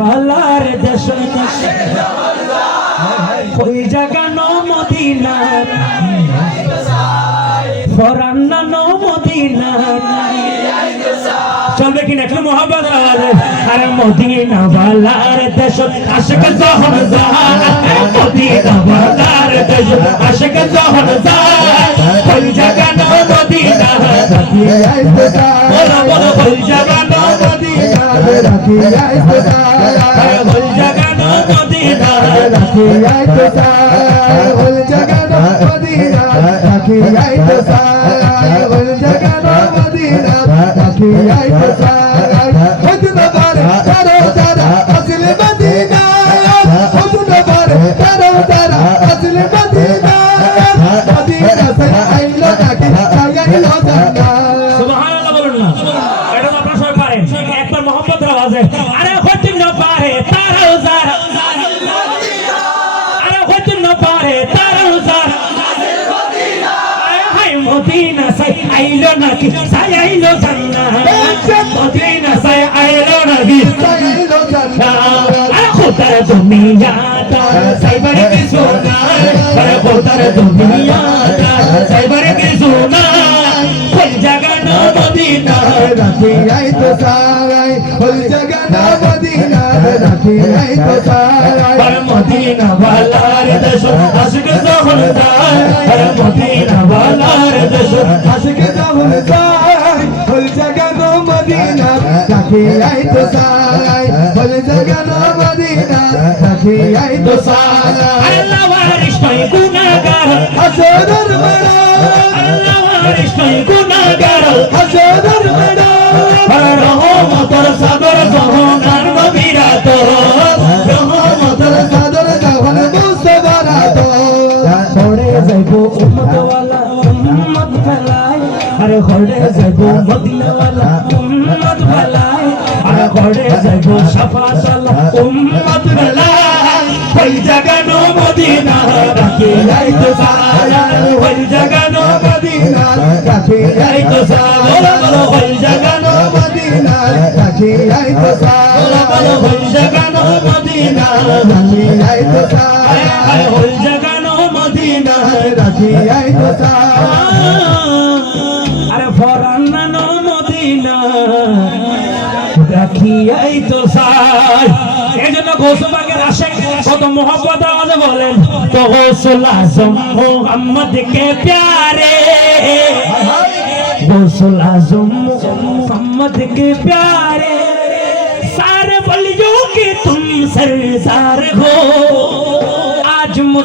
বালার দেশ ওই জায়গা নো মদিনা ফরান্না নো মদিনা চলবে কিনা একটু মহাবাদ আর মদিনা বালার দেশ আশিক জহর মদিনা বালার দেশ আশিক জহর ওই জায়গা নো বলো বলো ওই জায়গা নো তারে রাখি আইতে তারে ভুল জাগানো যদি তারে রাখি আইতে তারে ভুল জাগানো মদিনা রাখি আইতে তারে ভুল জাগানো মদিনা রাখি আইতে তারে খুদ নবার করো তারা আসল মদিনা খুদ নবার করো তারা আসল মদিনা মদিনা সে আইলো নাকি সাগাইলো জানা নামাজে আরে হতে না পারে তারাও যারা আরে হতে না পারে তারাও যারা মদিনা সাই আইলো নাকি সাই আইলো জান্না মদিনা সাই আইলো নাকি সাই আইলো জান্না আরে খোদার দুনিয়াটা সাইবার কি সোনা আরে খোদার দুনিয়াটা সাইবার মদিনা রাখি আই তো সারাই হল জগনা মদিনা রাখি আই তো সারাই আর মদিনা ওয়ালার দেশ আশিক যখন যায় আর মদিনা ওয়ালার দেশ আশিক যখন যায় হল জগনা মদিনা রাখি আই তো সারাই হল জগনা মদিনা রাখি আই তো সারাই আল্লাহ ওয়ারিশ পাই গুনাহগার আসর মারা আল্লাহ ওয়ারিশ পাই গুনাহগার আসর উম্মত ভেলায় আরে ঘরে যাইব মদিনাওয়ালা উম্মত ভেলায় যাইব সাফাশালা উম্মত ভেলায় মদিনা মদিনার রাখিয়াই দোসা আরে প্যারে गौसल आजम मोहम्मद के प्यारे सारे बलियों के तुम